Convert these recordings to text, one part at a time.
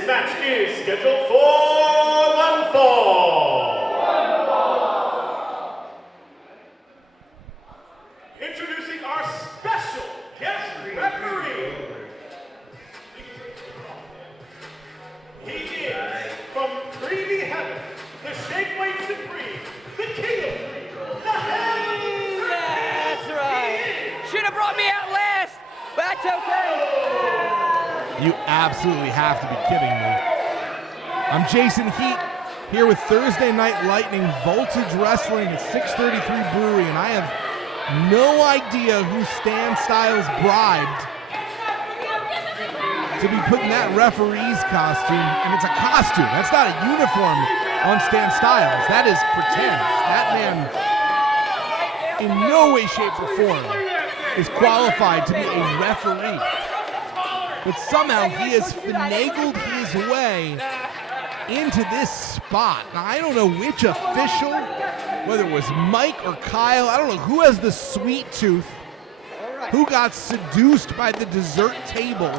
This match is scheduled for one fall. Introducing our special guest referee. He is from creamy heaven, the shake weight supreme, the king of free, the heavy. That's right. Should have brought me out last, but that's okay. You absolutely have to be kidding me. I'm Jason Heat, here with Thursday Night Lightning Voltage Wrestling at 633 Brewery, and I have no idea who Stan Stylez bribed to be put in that referee's costume, and it's a costume. That's not a uniform on Stan Stylez. That is pretend. That man, in no way, shape, or form, is qualified to be a referee. But somehow he has finagled his way into this spot. Now, I don't know which official, whether it was Mike or Kyle, I don't know who has the sweet tooth, who got seduced by the dessert table.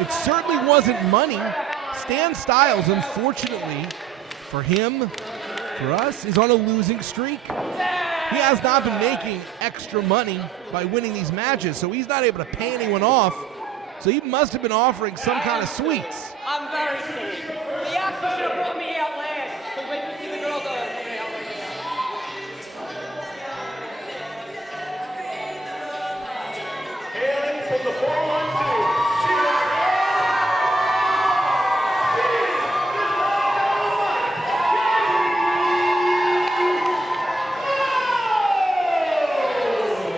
It certainly wasn't money. Stan Stylez, unfortunately, for him, for us, is on a losing streak. He has not been making extra money by winning these matches, so he's not able to pay anyone off. So he must have been offering some kind of sweets. I'm very sorry. The actor should have brought me out last. But wait to see the girl go. Hailing from the 412.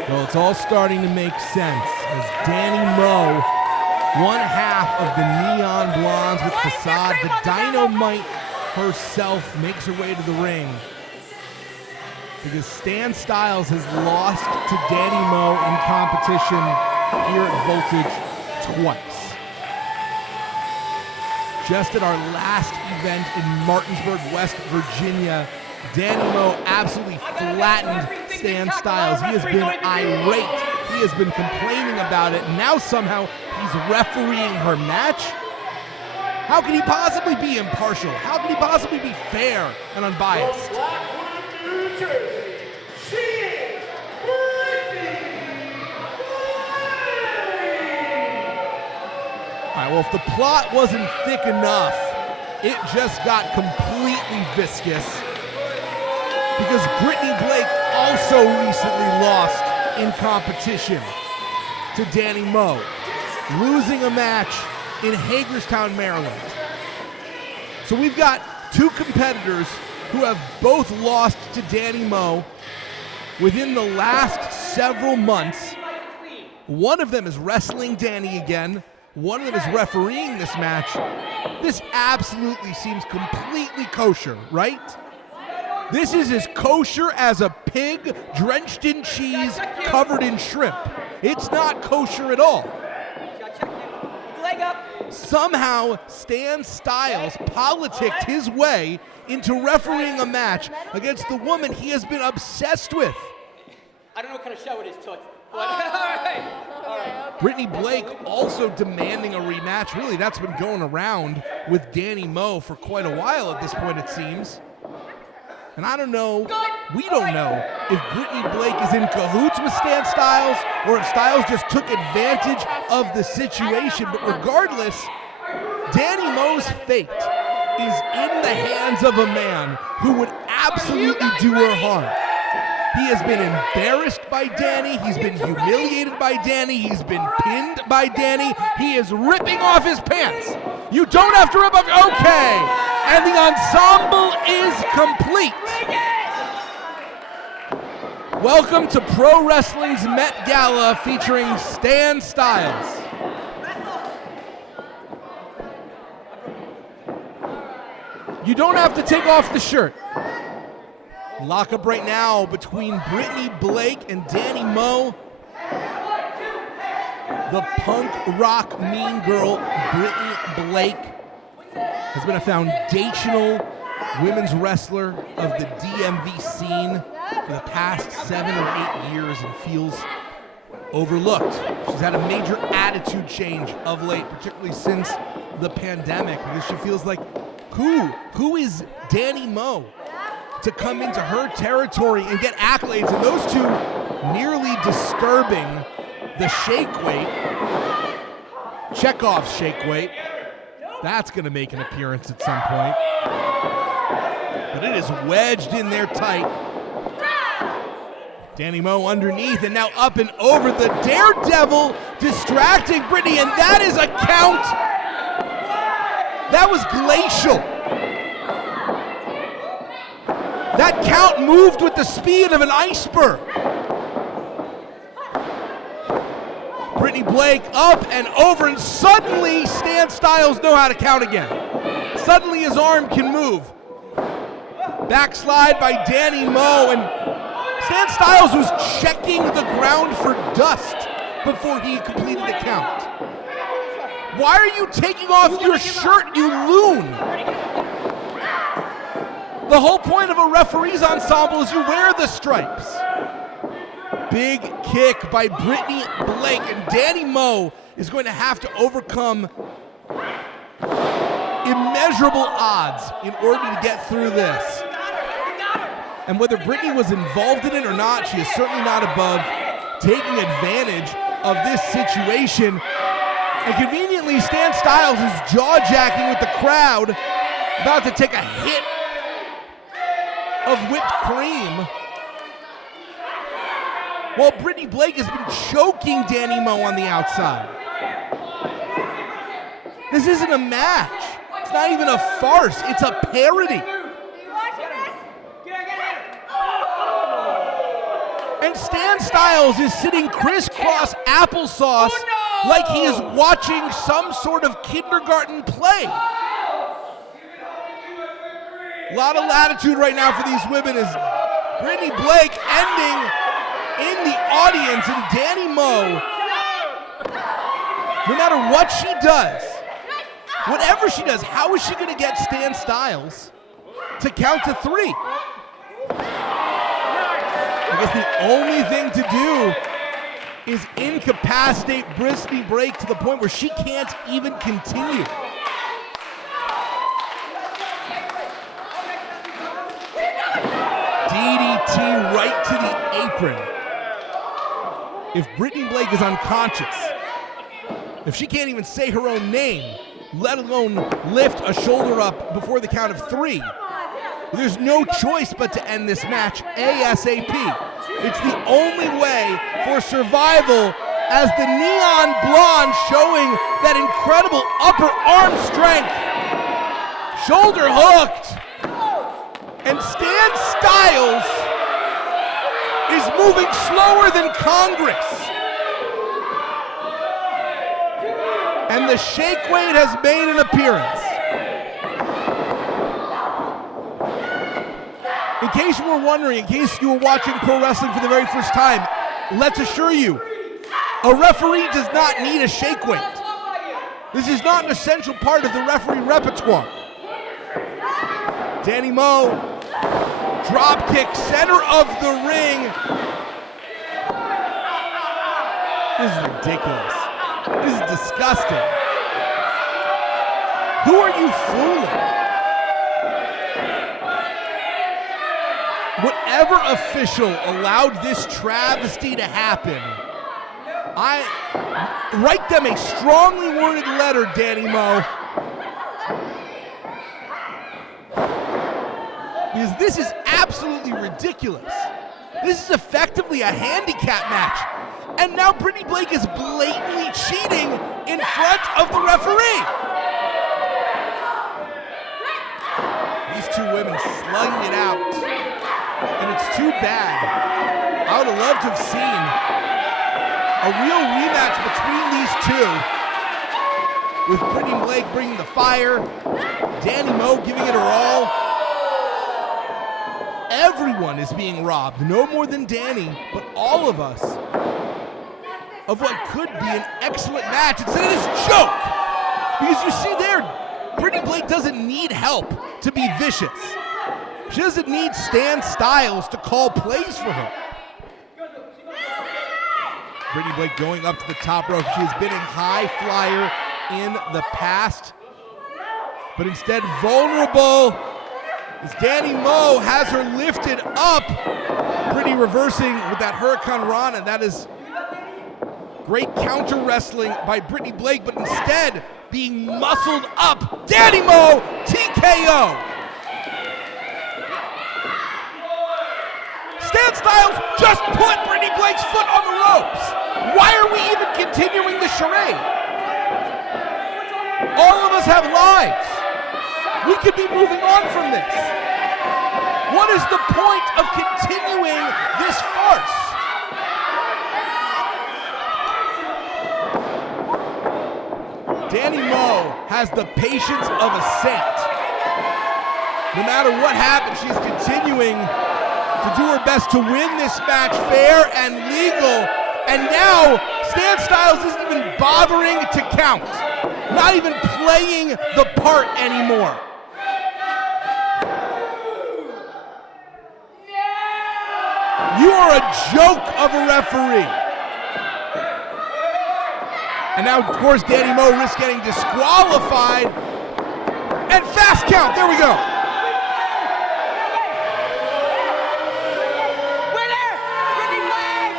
Well, it's all starting to make sense as Dani Mo, one half of the Neon Blondes with Facade, the Dynamite herself, makes her way to the ring because Stan Stylez has lost to Dani Mo in competition here at Voltage twice. Just at our last event in Martinsburg, West Virginia, Dani Mo absolutely flattened Stan Stylez. He has been irate. He has been complaining about it. Now somehow he's refereeing her match. How can he possibly be impartial? How can he possibly be fair and unbiased? From Blackwood, New Jersey, she is Brittany Blake. All right, well, if the plot wasn't thick enough, it just got completely viscous because Brittany Blake also recently lost in competition to Dani Mo, losing a match in Hagerstown, Maryland. So we've got two competitors who have both lost to Dani Mo within the last several months. One of them is wrestling Dani again. One of them is refereeing this match. This absolutely seems completely kosher, right? This is as kosher as a pig drenched in cheese, covered in shrimp. It's not kosher at all. Leg up. Somehow, Stan Stylez politicked his way into refereeing a match against the woman he has been obsessed with. I don't know what kind of show it is, Toots. But all right. Brittany Blake also demanding a rematch. Really, that's been going around with Dani Mo for quite a while at this point, it seems. And I don't know, we don't know if Brittany Blake is in cahoots with Stan Stylez or if Stylez just took advantage of the situation. But regardless, Dani Mo's fate is in the hands of a man who would absolutely do her harm. He has been embarrassed by Dani. He's been humiliated by Dani. He's been pinned by Dani. He is ripping off his pants. You don't have to rip off. Okay. And the ensemble is complete. Welcome to Pro Wrestling's Met Gala featuring Stan Stylez. You don't have to take off the shirt. Lock up right now between Brittany Blake and Dani Mo. The punk rock mean girl, Brittany Blake, has been a foundational women's wrestler of the DMV scene for the past 7 or 8 years and feels overlooked. She's had a major attitude change of late, particularly since the pandemic because she feels like, who is Dani Mo to come into her territory and get accolades? And those two nearly disturbing the shake weight. Chekhov's shake weight. That's going to make an appearance at some point. But it is wedged in there tight. Dani Mo underneath and now up and over the daredevil, distracting Brittany, and that is a count. That was glacial. That count moved with the speed of an iceberg. Brittany Blake up and over, and suddenly Stylez know how to count again. Suddenly his arm can move. Backslide by Dani Mo, and Stylez was checking the ground for dust before he completed the count. Why are you taking off your shirt, you loon? The whole point of a referee's ensemble is you wear the stripes. Big kick by Brittany Blake, and Dani Mo is going to have to overcome immeasurable odds in order to get through this. And whether Brittany was involved in it or not, she is certainly not above taking advantage of this situation. And conveniently, Stylez is jaw-jacking with the crowd, about to take a hit of whipped cream, while Brittany Blake has been choking Dani Mo on the outside. This isn't a match. It's not even a farce. It's a parody. And Stylez is sitting crisscross applesauce like he is watching some sort of kindergarten play. A lot of latitude right now for these women as Brittany Blake ending in the audience, and Dani Mo, no matter what she does, whatever she does, how is she going to get Stylez to count to 3? I guess the only thing to do is incapacitate Brittany Blake to the point where she can't even continue. DDT right to the apron. If Brittany Blake is unconscious, if she can't even say her own name, let alone lift a shoulder up before the count of 3, there's no choice but to end this match ASAP. It's the only way for survival, as the neon blonde showing that incredible upper arm strength. Shoulder hooked. And Stylez is moving slower than Congress. And the shake weight has made an appearance. In case you were wondering, in case you were watching pro wrestling for the very first time, let's assure you, a referee does not need a shake weight. This is not an essential part of the referee repertoire. Dani Mo, drop kick, center of the ring. This is ridiculous. This is disgusting. Who are you fooling? Whatever official allowed this travesty to happen, I write them a strongly worded letter, Dani Mo. Because this is absolutely ridiculous. This is effectively a handicap match. And now Brittany Blake is blatantly cheating in front of the referee. These two women slugging it out. And it's too bad. I would have loved to have seen a real rematch between these two, with Brittany Blake bringing the fire, Dani Mo giving it her all. Everyone is being robbed, no more than Dani, but all of us, of what could be an excellent match instead of this joke. Because you see there, Brittany Blake doesn't need help to be vicious. She doesn't need Stylez to call plays for her. Brittany Blake going up to the top rope. She has been a high flyer in the past. but instead vulnerable as Dani Mo has her lifted up. Brittany reversing with that Hurricane Rana. That is great counter wrestling by Brittany Blake, but instead being muscled up. Dani Mo, TKO. Stylez just put Brittany Blake's foot on the ropes. Why are we even continuing the charade? All of us have lives. We could be moving on from this. What is the point of continuing this farce? Dani Mo has the patience of a saint. No matter what happens, she's continuing to do her best to win this match fair and legal. And now, Stylez isn't even bothering to count. Not even playing the part anymore. You are a joke of a referee. And now, of course, Dani Mo risks getting disqualified. And fast count, there we go. Winner, Brittany Blake.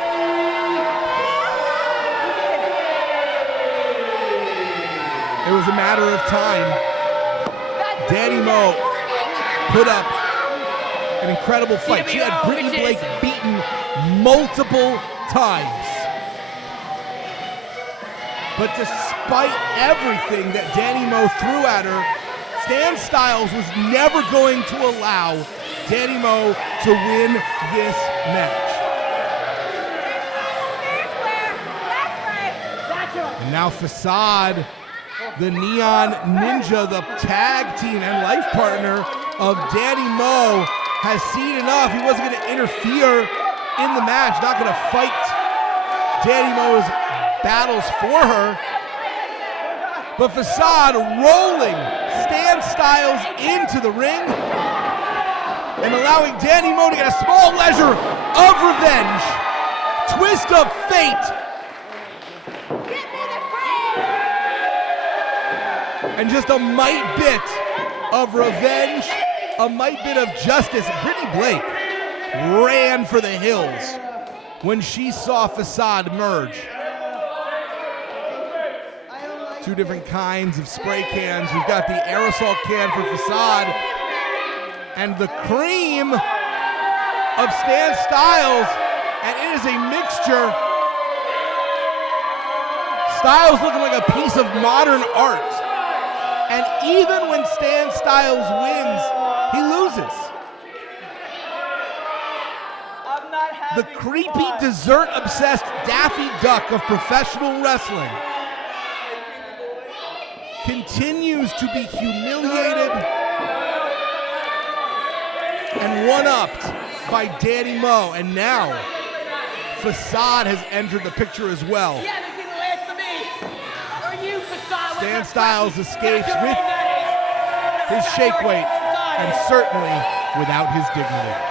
It was a matter of time. Dani Mo put up an incredible fight. She had Brittany Blake beaten multiple times. But despite everything that Dani Mo threw at her, Stylez was never going to allow Dani Mo to win this match. And now Facade, the Neon Ninja, the tag team and life partner of Dani Mo, has seen enough. He wasn't going to interfere in the match, not going to fight Dani Mo's battles for her. But Facade rolling Stylez into the ring and allowing Dani Mo to get a small measure of revenge. Twist of fate. And just a mite bit of revenge, a mite bit of justice. Brittany Blake ran for the hills when she saw Facade emerge. Two different kinds of spray cans. We've got the aerosol can for Facade and the cream of Stylez, and it is a mixture. Stylez looking like a piece of modern art. And even when Stylez wins, he loses. The creepy, dessert-obsessed Daffy Duck of professional wrestling continues to be humiliated and one-upped by Dani Mo. And now, Facade has entered the picture as well. Stylez escapes with his shake weight and certainly without his dignity.